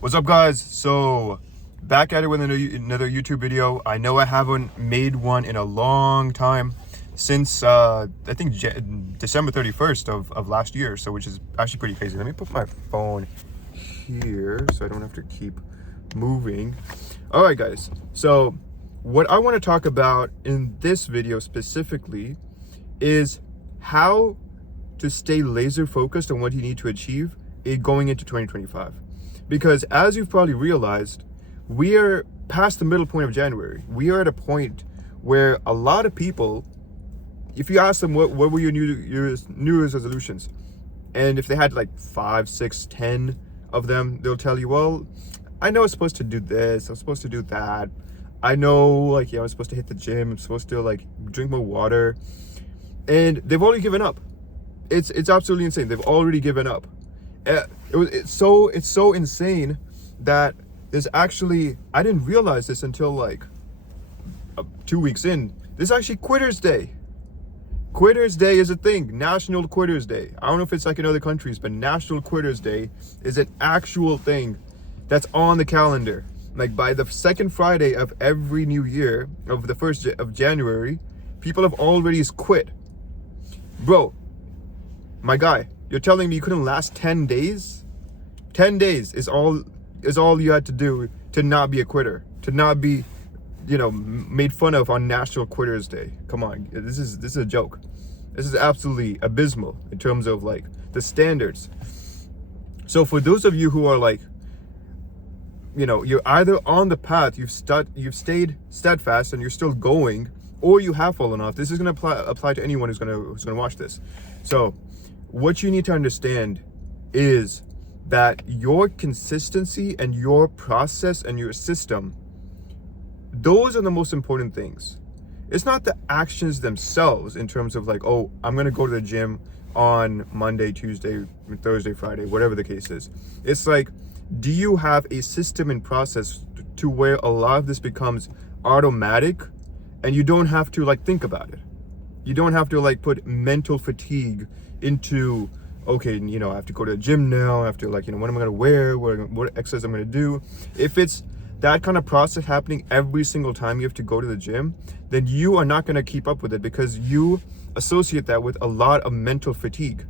What's up, guys? So back at it with another YouTube video. I know I haven't made one in a long time, since I think December 31st of last year, so which is actually pretty crazy. Let me put my phone here so I don't have to keep moving. All right, guys, so what I want to talk about in this video specifically is how to stay laser focused on what you need to achieve going into 2025. Because as you've probably realized, we are past the middle point of January. We are at a point where a lot of people, if you ask them what were your New Year's resolutions, and if they had like 5, 6, 10 of them, they'll tell you, well, I know I'm supposed to do this, I'm supposed to do that. I know, like, I'm supposed to hit the gym, I'm supposed to like drink more water. And they've already given up. It's absolutely insane. They've already given up. It's so insane that there's actually, I didn't realize this until like 2 weeks in. This is actually Quitters Day. Quitters Day is a thing. National Quitters Day. I don't know if it's like in other countries, but National Quitters Day is an actual thing that's on the calendar. Like by the second Friday of every new year, of the 1st of January, people have already quit. Bro, my guy, you're telling me you couldn't last 10 days? 10 days is all you had to do to not be a quitter, to not be, made fun of on National Quitters Day. Come on, this is a joke. This is absolutely abysmal in terms of like the standards. So for those of you who are like, you're either on the path, you've stayed steadfast and you're still going, or you have fallen off. This is going to apply to anyone who's going to watch this. So what you need to understand is that your consistency and your process and your system, those are the most important things. It's not the actions themselves in terms of like, oh, I'm going to go to the gym on Monday, Tuesday, Thursday, Friday, whatever the case is. It's like, do you have a system and process to where a lot of this becomes automatic and you don't have to like think about it? You don't have to like put mental fatigue into, okay, I have to go to the gym now, I have to like, what am I going to wear, what exercise I'm going to do. If it's that kind of process happening every single time you have to go to the gym, then you are not going to keep up with it because you associate that with a lot of mental fatigue.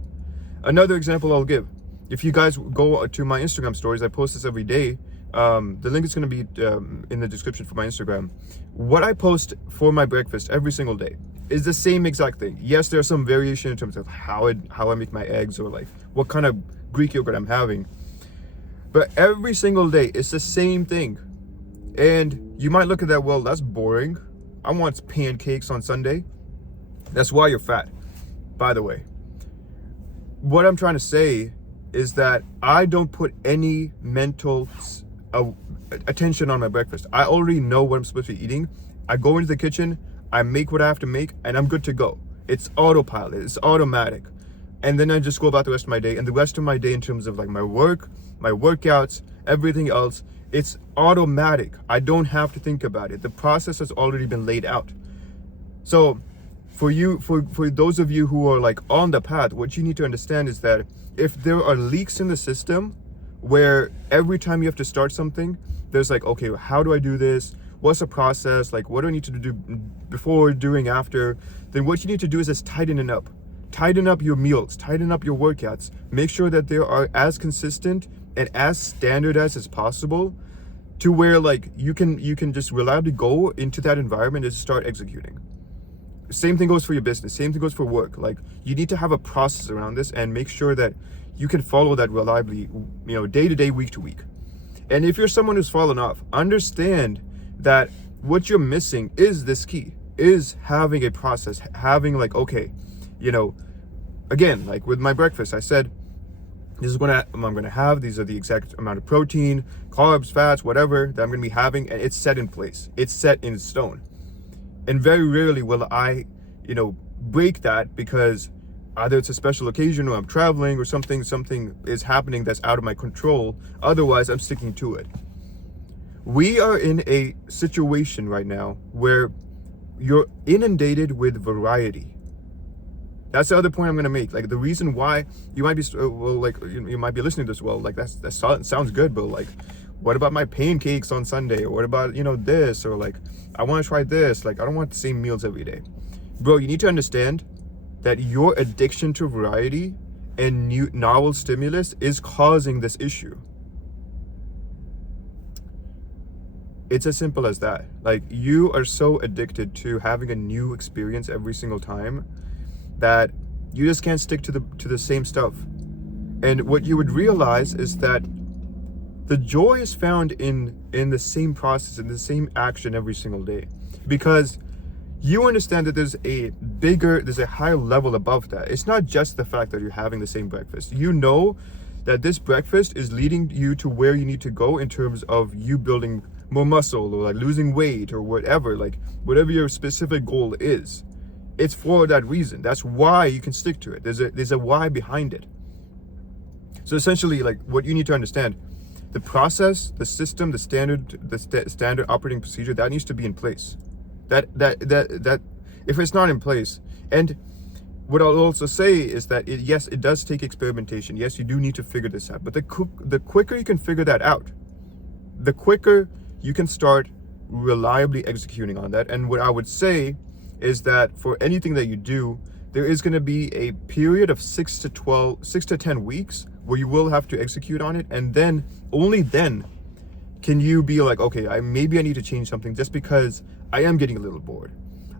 Another example I'll give, if you guys go to my Instagram stories, I post this every day. The link is going to be in the description for my Instagram. What I post for my breakfast every single day is the same exact thing. Yes, there's some variation in terms of how I make my eggs or like what kind of Greek yogurt I'm having. But every single day, it's the same thing. And you might look at that, well, that's boring. I want pancakes on Sunday. That's why you're fat, by the way. What I'm trying to say is that I don't put any mental attention on my breakfast. I already know what I'm supposed to be eating. I go into the kitchen, I make what I have to make, and I'm good to go. It's autopilot, it's automatic. And then I just go about the rest of my day. And the rest of my day in terms of like my work, my workouts, everything else, it's automatic. I don't have to think about it. The process has already been laid out. So for those of you who are like on the path, what you need to understand is that if there are leaks in the system where every time you have to start something, there's like, okay, how do I do this? What's the process? Like, what do I need to do before, during, after? Then what you need to do is just tighten it up. Tighten up your meals, tighten up your workouts. Make sure that they are as consistent and as standardized as possible to where like you can just reliably go into that environment and just start executing. Same thing goes for your business, same thing goes for work. Like, you need to have a process around this and make sure that you can follow that reliably, day to day, week to week. And if you're someone who's fallen off, understand that what you're missing is this key, is having a process, having like, okay, again, like with my breakfast, I said, this is I'm going to have, these are the exact amount of protein, carbs, fats, whatever that I'm going to be having, and it's set in place. It's set in stone. And very rarely will I, break that because either it's a special occasion or I'm traveling or something is happening that's out of my control. Otherwise, I'm sticking to it. We are in a situation right now where you're inundated with variety. That's the other point I'm gonna make. Like the reason why you might be like you might be listening to this. Well, like that sounds good, but like, what about my pancakes on Sunday? Or what about this? Or like, I want to try this. Like, I don't want the same meals every day, bro. You need to understand that your addiction to variety and new novel stimulus is causing this issue. It's as simple as that. Like, you are so addicted to having a new experience every single time that you just can't stick to the same stuff. And what you would realize is that the joy is found in the same process, in the same action every single day, because you understand that there's a higher level above that. It's not just the fact that you're having the same breakfast. You know that this breakfast is leading you to where you need to go in terms of you building more muscle, or like losing weight, or whatever, like whatever your specific goal is. It's for that reason. That's why you can stick to it. There's a why behind it. So essentially, like, what you need to understand, the process, the system, the standard operating procedure, that needs to be in place. That if it's not in place, and what I'll also say is that yes, it does take experimentation. Yes, you do need to figure this out. But the quicker you can figure that out, the quicker you can start reliably executing on that. And what I would say is that for anything that you do, there is going to be a period of 6 to 10 weeks where you will have to execute on it, and then only then can you be like, okay, maybe I need to change something, just because I am getting a little bored.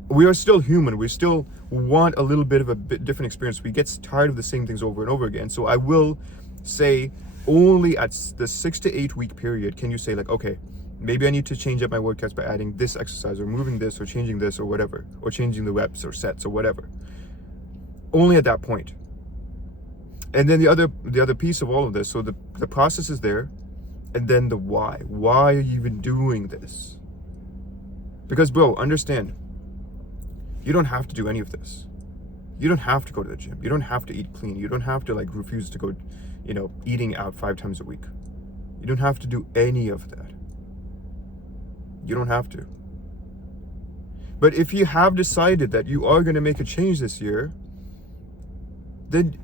We are still human. We still want a little bit of a different experience. We get tired of the same things over and over again. So I will say, only at the 6 to 8 week period can you say, like, okay, maybe I need to change up my workouts by adding this exercise, or moving this, or changing this, or whatever, or changing the reps or sets or whatever. Only at that point. And then the other piece of all of this, so the process is there, and then the why. Why are you even doing this? Because, bro, understand, you don't have to do any of this. You don't have to go to the gym. You don't have to eat clean. You don't have to like refuse to go, eating out 5 times a week. You don't have to do any of that. You don't have to. But if you have decided that you are going to make a change this year, then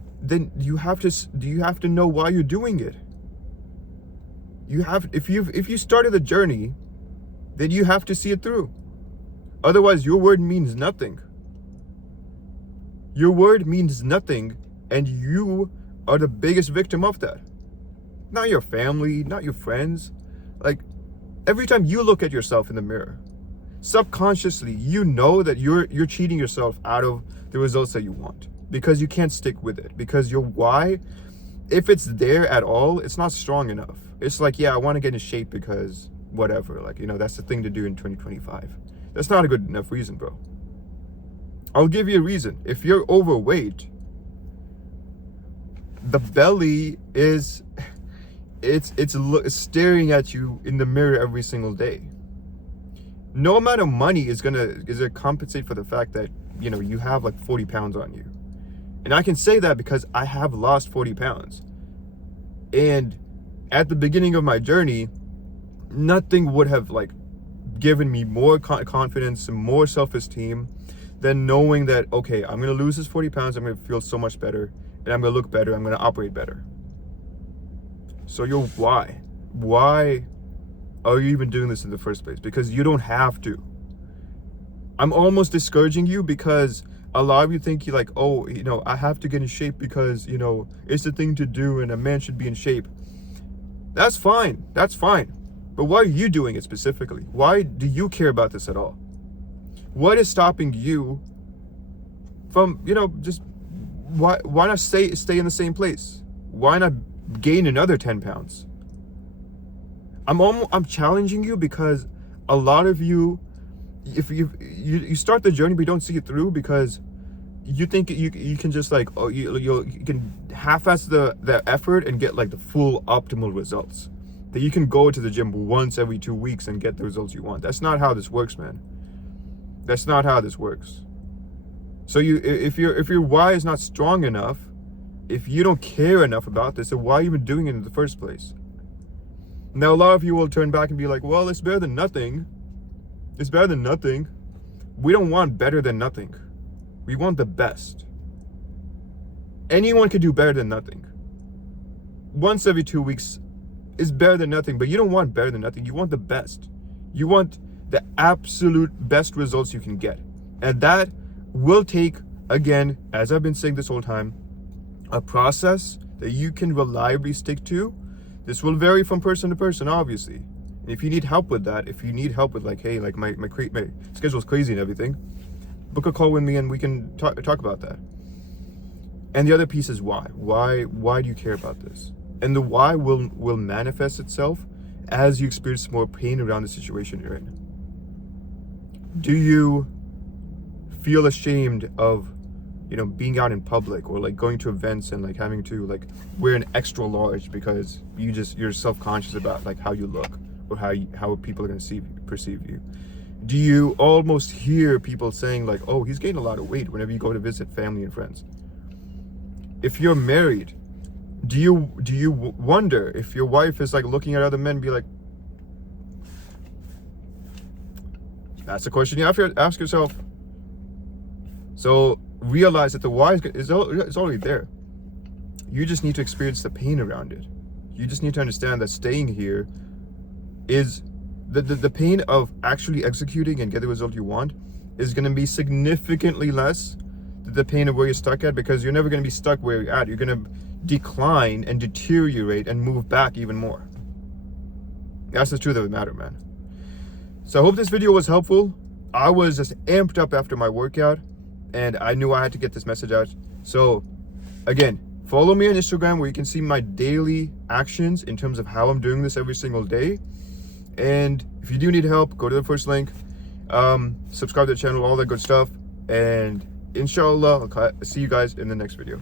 you have to know why you're doing it. If you started the journey, then you have to see it through. Otherwise, your word means nothing. Your word means nothing, and you are the biggest victim of that. Not your family, not your friends. Like, every time you look at yourself in the mirror, subconsciously, you know that you're cheating yourself out of the results that you want, because you can't stick with it. Because your why, if it's there at all, it's not strong enough. It's like, yeah, I want to get in shape because whatever, like, that's the thing to do in 2025. That's not a good enough reason, bro. I'll give you a reason. If you're overweight, the belly is it's staring at you in the mirror every single day. No amount of money is gonna compensate for the fact that you have like 40 pounds on you. And I can say that because I have lost 40 pounds. And at the beginning of my journey, nothing would have like given me more confidence and more self-esteem than knowing that, okay, I'm gonna lose this 40 pounds, I'm gonna feel so much better, and I'm gonna look better, I'm gonna operate better. So your why are you even doing this in the first place? Because you don't have to. I'm almost discouraging you, because a lot of you think you're like, oh, I have to get in shape because, it's the thing to do and a man should be in shape. That's fine. But why are you doing it specifically? Why do you care about this at all? What is stopping you from, just why not stay in the same place? Why not gain another 10 pounds? I'm challenging you, because a lot of you, if you start the journey but you don't see it through, because you think you can just like, oh, you can half-ass the effort and get like the full optimal results, that you can go to the gym once every 2 weeks and get the results you want. That's not how this works, man. That's not how this works. So if your why is not strong enough, if you don't care enough about this, then why are you even doing it in the first place? Now, a lot of you will turn back and be like, well, it's better than nothing. We don't want better than nothing. We want the best. anyone could do better than nothing. Once every 2 weeks is better than nothing, but you don't want better than nothing. You want the best. You want the absolute best results you can get. And that will take, again, as I've been saying this whole time, a process that you can reliably stick to. This will vary from person to person, obviously. And if you need help with that, if you need help with like, hey, like my schedule's crazy and everything, book a call with me and we can talk about that. And the other piece is why. Why do you care about this? And the why will manifest itself as you experience more pain around the situation you're in. Do you feel ashamed of, being out in public, or like going to events and like having to like wear an extra large because you're self-conscious about like how you look, or how people are going to perceive you? Do you almost hear people saying like, oh, he's gained a lot of weight whenever you go to visit family and friends? If you're married, do you wonder if your wife is like looking at other men and be like, that's the question you have to ask yourself. So realize that the why is already there. You just need to experience the pain around it. You just need to understand that staying here is the pain of actually executing and get the result you want is going to be significantly less than the pain of where you're stuck at, because you're never going to be stuck where you're at. You're going to decline and deteriorate and move back even more. That's the truth of the matter, man. So I hope this video was helpful. I was just amped up after my workout, and I knew I had to get this message out. So again, follow me on Instagram where you can see my daily actions in terms of how I'm doing this every single day. And if you do need help, go to the first link, subscribe to the channel, all that good stuff. And inshallah, I'll see you guys in the next video.